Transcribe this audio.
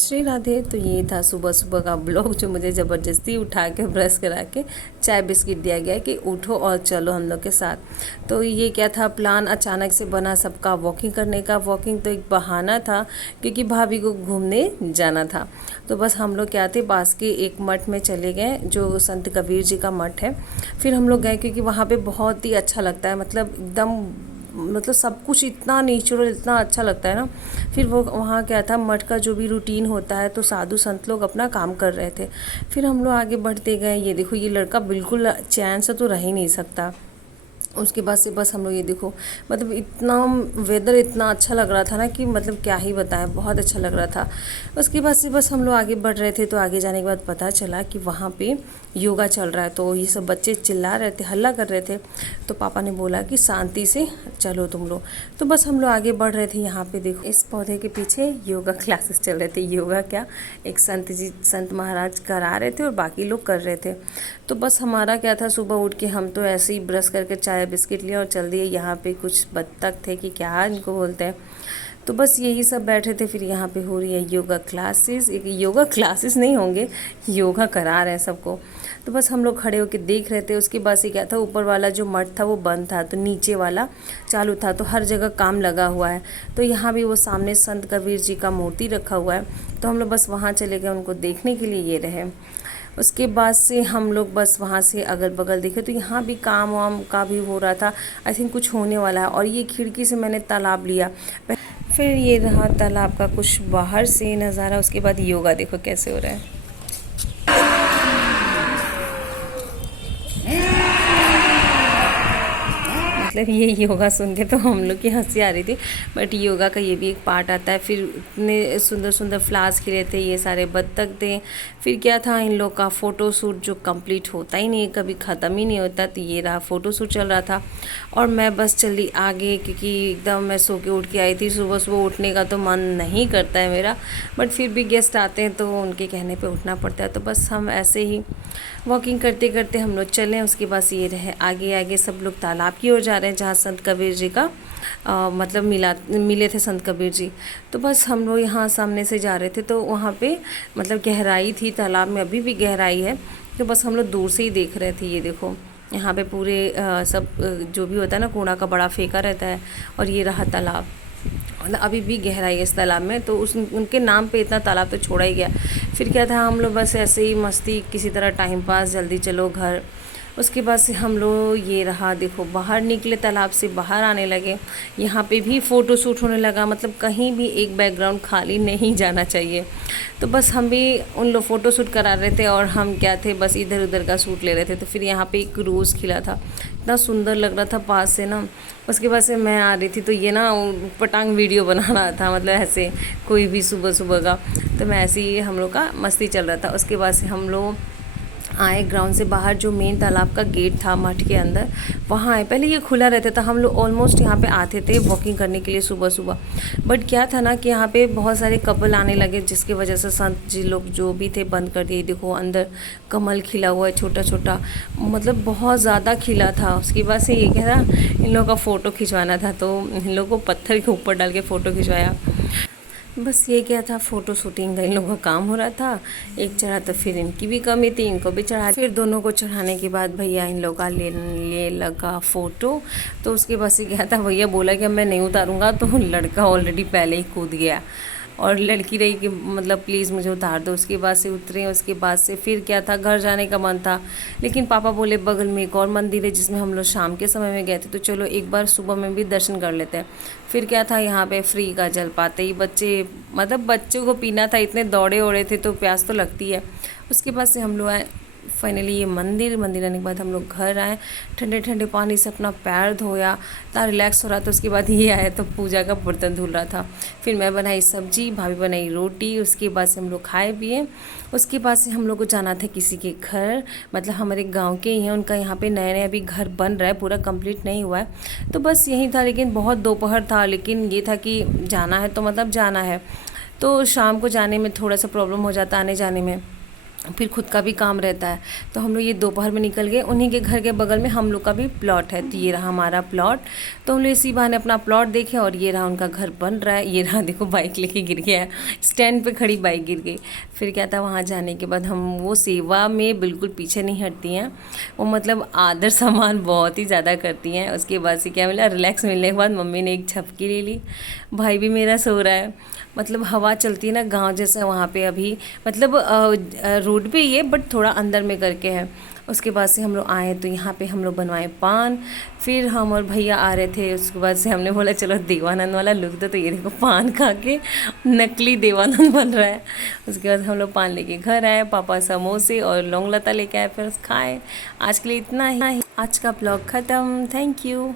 श्री राधे। तो ये था सुबह सुबह का ब्लॉग जो मुझे ज़बरदस्ती उठा के ब्रश करा के चाय बिस्किट दिया गया कि उठो और चलो हम लोग के साथ। तो ये क्या था, प्लान अचानक से बना सबका वॉकिंग करने का। वॉकिंग तो एक बहाना था क्योंकि भाभी को घूमने जाना था। तो बस हम लोग क्या थे, पास के एक मठ में चले गए जो संत कबीर जी का मठ है। फिर हम लोग गए क्योंकि वहाँ पे बहुत ही अच्छा लगता है, मतलब एकदम सब कुछ इतना नेचुरल, इतना अच्छा लगता है ना। फिर वो वहाँ क्या था, मठ का जो भी रूटीन होता है तो साधु संत लोग अपना काम कर रहे थे। फिर हम लोग आगे बढ़ते गए। ये देखो, ये लड़का बिल्कुल चैन से तो रह ही नहीं सकता। उसके बाद से बस हम लोग ये देखो, मतलब इतना वेदर इतना अच्छा लग रहा था ना कि मतलब क्या ही बताएं, बहुत अच्छा लग रहा था। उसके बाद से बस हम लोग आगे बढ़ रहे थे। तो आगे जाने के बाद पता चला कि वहाँ पे योगा चल रहा है। तो ये सब बच्चे चिल्ला रहे थे, हल्ला कर रहे थे। तो पापा ने बोला कि शांति से चलो तुम लोग। तो बस हम लोग आगे बढ़ रहे थे। यहाँ पे देखो, इस पौधे के पीछे योगा क्लासेस चल रहे थे। योगा क्या, एक संत महाराज करा रहे थे और बाकी लोग कर रहे थे। तो बस हमारा क्या था, सुबह उठ के हम तो ऐसे ही ब्रश करके चाय बिस्किट लिया और चल दिए। यहाँ पे कुछ बत्तख थे कि क्या इनको बोलते हैं, तो बस यही सब बैठे थे। फिर यहाँ पे हो रही है योगा क्लासेस। एक योगा क्लासेस नहीं होंगे, योगा करा रहे हैं सबको। तो बस हम लोग खड़े होकर देख रहे थे। उसके बाद से क्या था, ऊपर वाला जो मठ था वो बंद था, तो नीचे वाला चालू था। तो हर जगह काम लगा हुआ है। तो यहाँ भी वो सामने संत कबीर जी का मूर्ति रखा हुआ है। तो हम लोग बस वहाँ चले गए उनको देखने के लिए। ये रहे। उसके बाद से हम लोग बस वहाँ से अगल बगल देखे तो यहाँ भी काम वाम का भी हो रहा था। आई थिंक कुछ होने वाला है। और ये खिड़की से मैंने तालाब लिया। फिर ये रहा तालाब का कुछ बाहर से नज़ारा। उसके बाद योगा देखो कैसे हो रहा है। मतलब ये योगा सुन के तो हम लोग की हंसी आ रही थी, बट योगा का ये भी एक पार्ट आता है। फिर इतने सुंदर सुंदर फ्लावर्स खिले थे, ये सारे बत्तख थे। फिर क्या था, इन लोग का फ़ोटो शूट जो कंप्लीट होता ही नहीं है, कभी ख़त्म ही नहीं होता। तो ये रहा, फ़ोटो शूट चल रहा था। और मैं बस चली आगे क्योंकि एकदम मैं सो के उठ के आई थी। सुबह सुबह उठने का तो मन नहीं करता है मेरा, बट फिर भी गेस्ट आते हैं तो उनके कहने पे उठना पड़ता है। तो बस हम ऐसे ही वॉकिंग करते करते हम लोग चले। उसके बाद ये रहे, आगे आगे सब लोग तालाब की ओर जा रहे हैं जहाँ संत कबीर जी का मतलब मिले थे संत कबीर जी। तो बस हम लोग यहाँ सामने से जा रहे थे। तो वहाँ पे मतलब गहराई थी तालाब में, अभी भी गहराई है। तो बस हम लोग दूर से ही देख रहे थे। ये देखो, यहाँ पे पूरे सब जो भी होता है ना, कूड़ा का बड़ा फेंका रहता है। और ये रहा तालाब, मतलब अभी भी गहराई है इस तालाब में। तो उनके नाम पे इतना तालाब तो छोड़ा ही गया। फिर क्या था, हम लोग बस ऐसे ही मस्ती, किसी तरह टाइम पास, जल्दी चलो घर। उसके बाद से हम लोग ये रहा, देखो बाहर निकले, तालाब से बाहर आने लगे। यहाँ पे भी फ़ोटो शूट होने लगा। मतलब कहीं भी एक बैकग्राउंड खाली नहीं जाना चाहिए। तो बस हम भी उन लोग फ़ोटो शूट करा रहे थे और हम क्या थे, बस इधर उधर का शूट ले रहे थे। तो फिर यहाँ पे एक रोज़ खिला था, इतना सुंदर लग रहा था पास से ना। उसके बाद से मैं आ रही थी तो ये ना पटांग वीडियो बना रहा था, मतलब ऐसे कोई भी सुबह सुबह का। तो मैं ऐसे ही, हम लोग का मस्ती चल रहा था। उसके बाद से हम लोग आए ग्राउंड से बाहर, जो मेन तालाब का गेट था मठ के अंदर, वहाँ आए। पहले ये खुला रहता था, हम लोग ऑलमोस्ट यहाँ पे आते थे वॉकिंग करने के लिए सुबह सुबह। बट क्या था ना कि यहाँ पे बहुत सारे कपल आने लगे, जिसकी वजह से संत जी लोग जो भी थे बंद कर दिए। देखो अंदर कमल खिला हुआ है छोटा छोटा, मतलब बहुत ज़्यादा खिला था। उसके बाद से ये क्या था, इन लोगों का फ़ोटो खिंचवाना था, तो इन लोगों को पत्थर के ऊपर डाल के फ़ोटो खिंचवाया। बस ये क्या था, फ़ोटो शूटिंग का इन लोगों का काम हो रहा था। एक चढ़ा तो फिर इनकी भी कमी थी, इनको भी चढ़ा। फिर दोनों को चढ़ाने के बाद भैया इन लोगों का ले लगा फ़ोटो। तो उसके बाद से क्या था, भैया बोला कि मैं नहीं उतारूँगा, तो लड़का ऑलरेडी पहले ही कूद गया। और लड़की रही कि मतलब प्लीज़ मुझे उतार दो। उसके बाद से उतरे। उसके बाद से फिर क्या था, घर जाने का मन था, लेकिन पापा बोले बगल में एक और मंदिर है जिसमें हम लोग शाम के समय में गए थे, तो चलो एक बार सुबह में भी दर्शन कर लेते हैं। फिर क्या था, यहाँ पे फ्री का जल पाते ही बच्चे, मतलब बच्चों को पीना था, इतने दौड़े ओड़े थे तो प्यास तो लगती है। उसके बाद से हम लोग आए फाइनली ये मंदिर आने के बाद हम लोग घर आए। ठंडे ठंडे पानी से अपना पैर धोया, इतना रिलैक्स हो रहा था। उसके बाद ये आया तो पूजा का बर्तन धुल रहा था। फिर मैं बनाई सब्जी, भाभी बनाई रोटी। उसके बाद से हम लोग खाए पिए। उसके बाद से हम लोग को जाना था किसी के घर, मतलब हमारे गांव के ही हैं, उनका यहाँ पे नया नया अभी घर बन रहा है, पूरा कंप्लीट नहीं हुआ है। तो बस यही था, लेकिन बहुत दोपहर था। लेकिन ये था कि जाना है तो मतलब जाना है। तो शाम को जाने में थोड़ा सा प्रॉब्लम हो जाता आने जाने में। फिर खुद का भी काम रहता है। तो हम लोग ये दोपहर में निकल गए। उन्हीं के घर के बगल में हम लोग का भी प्लॉट है, तो ये रहा हमारा प्लॉट। तो हम लोग इसी बहाने अपना प्लॉट देखे, और ये रहा उनका घर बन रहा है। ये रहा देखो बाइक लेके गिर गया है, स्टैंड पे खड़ी बाइक गिर गई। फिर क्या था, वहाँ जाने के बाद हम वो सेवा में बिल्कुल पीछे नहीं हटती हैं, वो मतलब आदर सम्मान बहुत ही ज़्यादा करती हैं। उसके बाद से क्या मिला, रिलैक्स मिलने के बाद मम्मी ने एक झपकी ले ली। भाई भी मेरा सो रहा है, मतलब हवा चलती है ना गांव जैसा वहाँ पे अभी, मतलब रोड पे ही है बट थोड़ा अंदर में करके है। उसके बाद से हम लोग आए तो यहाँ पे हम लोग बनवाए पान। फिर हम और भैया आ रहे थे, उसके बाद से हमने बोला चलो देवानंद वाला लुक दो, तो ये देखो पान खा के नकली देवानंद बन रहा है। उसके बाद हम लोग पान लेके घर आए, पापा समोसे और लौंग लता लेके आए, फिर खाए। आज के लिए इतना ही, आज का ब्लॉग ख़त्म। Thank you.